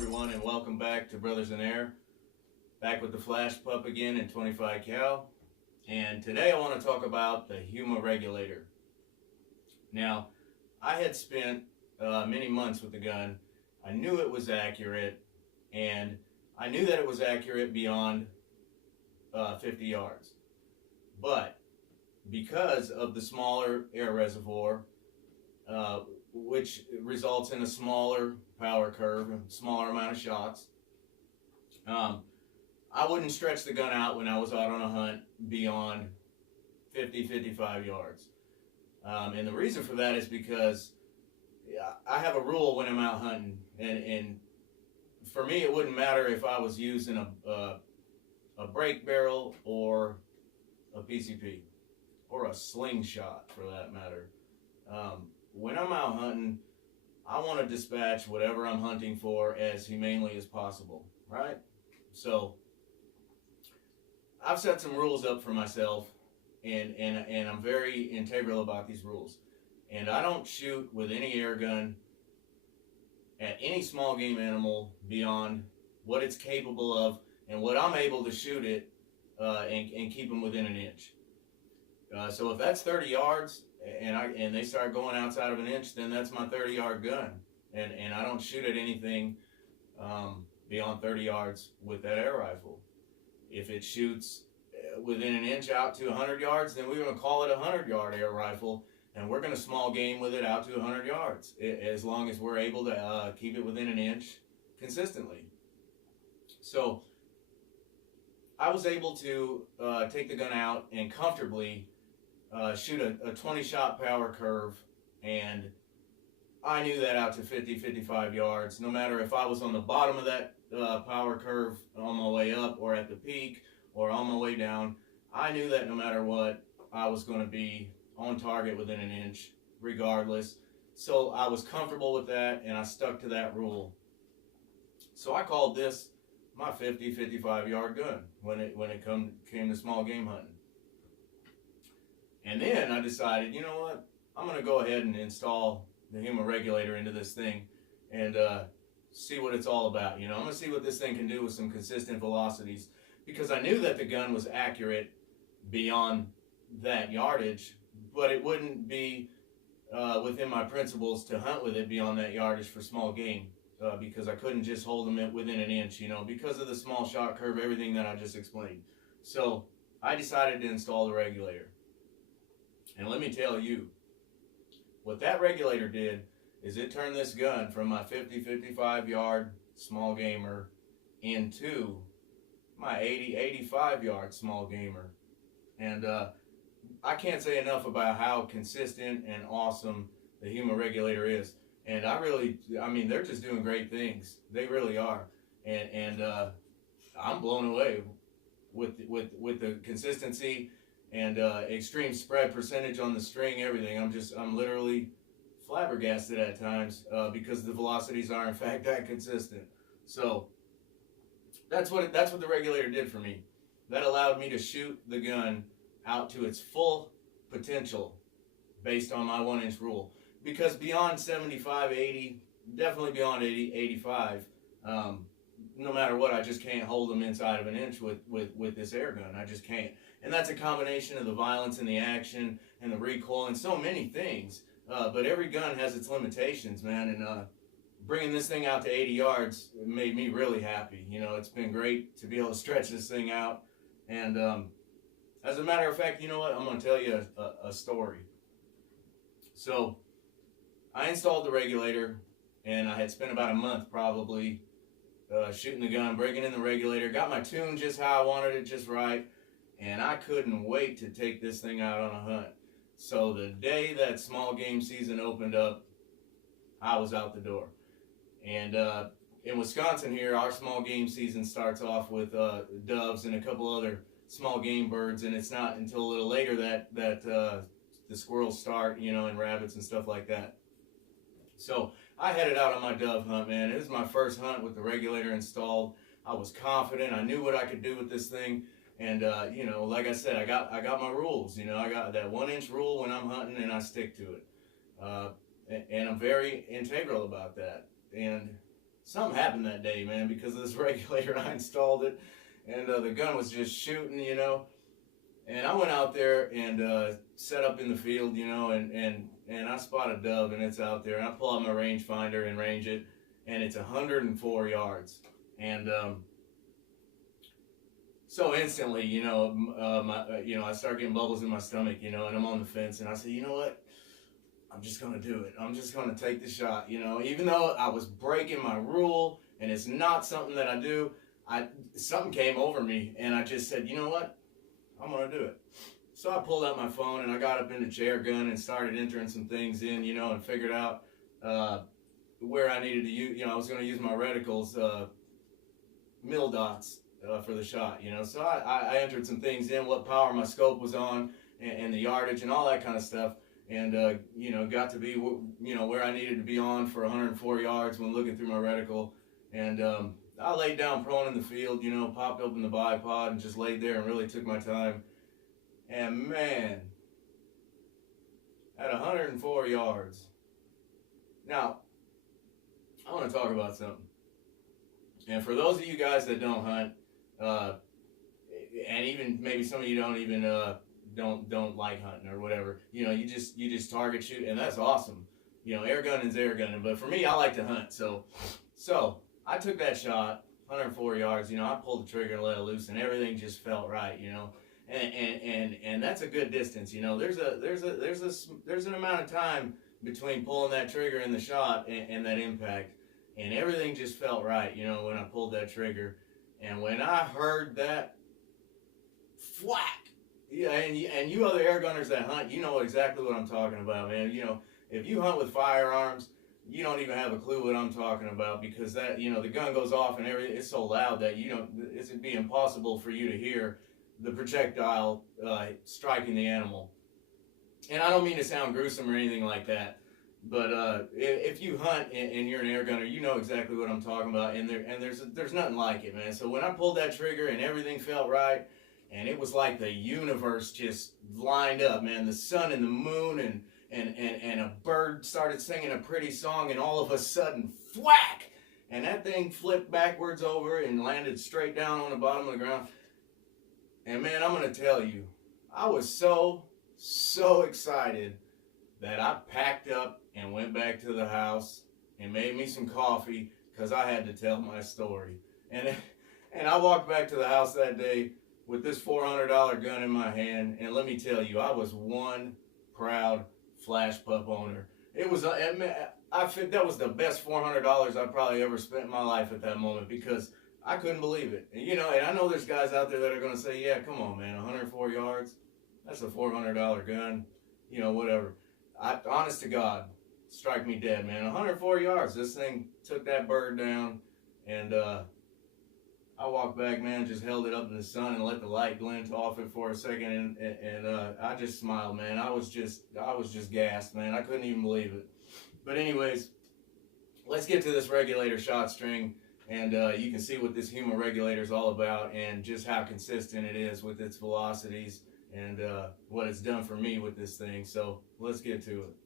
everyone, and welcome back to Brothers in Air. Back with the Flash Pup again in 25 cal. And today I want to talk about the HUMA regulator. Now, I had spent many months with the gun. I knew it was accurate, and I knew that it was accurate beyond 50 yards. But because of the smaller air reservoir, which results in a smaller power curve and smaller amount of shots, I wouldn't stretch the gun out when I was out on a hunt beyond 50-55 yards. And the reason for that is because I have a rule when I'm out hunting, and for me it wouldn't matter if I was using a break barrel or a PCP or a slingshot for that matter. When I'm out hunting, I want to dispatch whatever I'm hunting for as humanely as possible, right? So I've set some rules up for myself, and I'm very integral about these rules. And I don't shoot with any air gun at any small game animal beyond what it's capable of and what I'm able to shoot it and keep them within an inch. So if that's 30 yards and they start going outside of an inch, then that's my 30-yard gun. And I don't shoot at anything beyond 30 yards with that air rifle. If it shoots within an inch out to 100 yards, then we're going to call it a 100-yard air rifle, and we're going to small game with it out to 100 yards, as long as we're able to keep it within an inch consistently. So I was able to take the gun out and comfortably shoot a 20-shot power curve, and I knew that out to 50-55 yards, no matter if I was on the bottom of that power curve on my way up or at the peak or on my way down. I knew that no matter what, I was going to be on target within an inch regardless. So I was comfortable with that, and I stuck to that rule. So I called this my 50-55 yard gun when it came to small game hunting. And then I decided, you know what, I'm going to go ahead and install the HUMA regulator into this thing and see what it's all about. You know, I'm going to see what this thing can do with some consistent velocities, because I knew that the gun was accurate beyond that yardage, but it wouldn't be within my principles to hunt with it beyond that yardage for small game, because I couldn't just hold them within an inch, you know, because of the small shot curve, everything that I just explained. So I decided to install the regulator. And let me tell you, what that regulator did is it turned this gun from my 50-55 yard small gamer into my 80-85 yard small gamer. And I can't say enough about how consistent and awesome the HUMA regulator is. And I mean, they're just doing great things. They really are. And I'm blown away with the consistency and extreme spread percentage on the string, everything. I'm literally flabbergasted at times because the velocities are in fact that consistent. So that's what the regulator did for me. That allowed me to shoot the gun out to its full potential based on my 1 inch rule. Because beyond 75, 80, definitely beyond 80, 85, no matter what, I just can't hold them inside of an inch with this air gun. I just can't. And that's a combination of the violence and the action and the recoil and so many things. But every gun has its limitations, man. And bringing this thing out to 80 yards made me really happy. You know, it's been great to be able to stretch this thing out. And as a matter of fact, you know what? I'm going to tell you a story. So I installed the regulator, and I had spent about a month probably shooting the gun, breaking in the regulator, got my tune just how I wanted it, just right, and I couldn't wait to take this thing out on a hunt. So the day that small game season opened up, I was out the door. And in Wisconsin here, our small game season starts off with doves and a couple other small game birds, and it's not until a little later that the squirrels start, you know, and rabbits and stuff like that. So I headed out on my dove hunt, man. It was my first hunt with the regulator installed. I was confident. I knew what I could do with this thing. And, you know, like I said, I got my rules. You know, I got that 1 inch rule when I'm hunting, and I stick to it. And I'm very integral about that. And something happened that day, man, because of this regulator. I installed it, and the gun was just shooting, you know. And I went out there and set up in the field, you know, and I spot a dove, and it's out there. And I pull out my rangefinder and range it, and it's 104 yards. And so instantly, you know, I start getting bubbles in my stomach, you know, and I'm on the fence, and I say, you know what? I'm just gonna do it. I'm just gonna take the shot, you know. Even though I was breaking my rule, and it's not something that I do, something came over me, and I just said, you know what? I'm gonna do it. So I pulled out my phone and I got up into chair gun and started entering some things in, you know, and figured out where I needed to use. You know, I was gonna use my reticles, mil dots for the shot, you know. So I entered some things in, what power my scope was on, and the yardage and all that kind of stuff, and you know, got to be, you know, where I needed to be on for 104 yards when looking through my reticle, and I laid down prone in the field, you know, popped open the bipod and just laid there and really took my time. And man, at 104 yards. Now, I want to talk about something. And for those of you guys that don't hunt, and even maybe some of you don't even don't like hunting or whatever, you know, you just target shoot, and that's awesome. You know, air gunning's air gunning, but for me, I like to hunt. So I took that shot, 104 yards, you know, I pulled the trigger and let it loose, and everything just felt right, you know. And that's a good distance, you know. There's an amount of time between pulling that trigger and the shot and that impact, and everything just felt right, you know, when I pulled that trigger. And when I heard that whack, yeah, and you other air gunners that hunt, you know exactly what I'm talking about, man. You know, if you hunt with firearms, you don't even have a clue what I'm talking about, because that, you know, the gun goes off and everything, it's so loud that, you know, it'd be impossible for you to hear the projectile striking the animal. And I don't mean to sound gruesome or anything like that, but if you hunt and you're an air gunner, you know exactly what I'm talking about, and there's nothing like it, man. So when I pulled that trigger and everything felt right, and it was like the universe just lined up, man. The sun and the moon and a bird started singing a pretty song, and all of a sudden, thwack! And that thing flipped backwards over and landed straight down on the bottom of the ground. And man, I'm going to tell you, I was so excited that I packed up and went back to the house and made me some coffee, because I had to tell my story. And I walked back to the house that day with this $400 gun in my hand, and let me tell you, I was one proud FlashPup owner. It was, I think that was the best $400 I probably ever spent in my life at that moment, because I couldn't believe it. And, you know, and I know there's guys out there that are going to say, yeah, come on, man, 104 yards, that's a $400 gun, you know, whatever. Honest to God, strike me dead, man. 104 yards, this thing took that bird down, and I walked back, man, just held it up in the sun and let the light glint off it for a second, and I just smiled, man. I was just gassed, man. I couldn't even believe it. But anyways, let's get to this regulator shot string, and you can see what this HUMA regulator is all about, and just how consistent it is with its velocities, and what it's done for me with this thing. So let's get to it.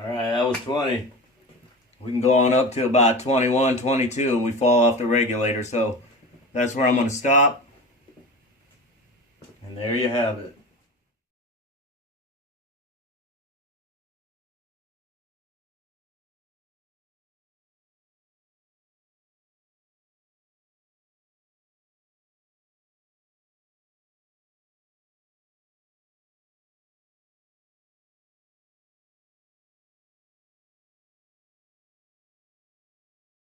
Alright, that was 20. We can go on up to about 21, 22 and we fall off the regulator. So that's where I'm going to stop. And there you have it.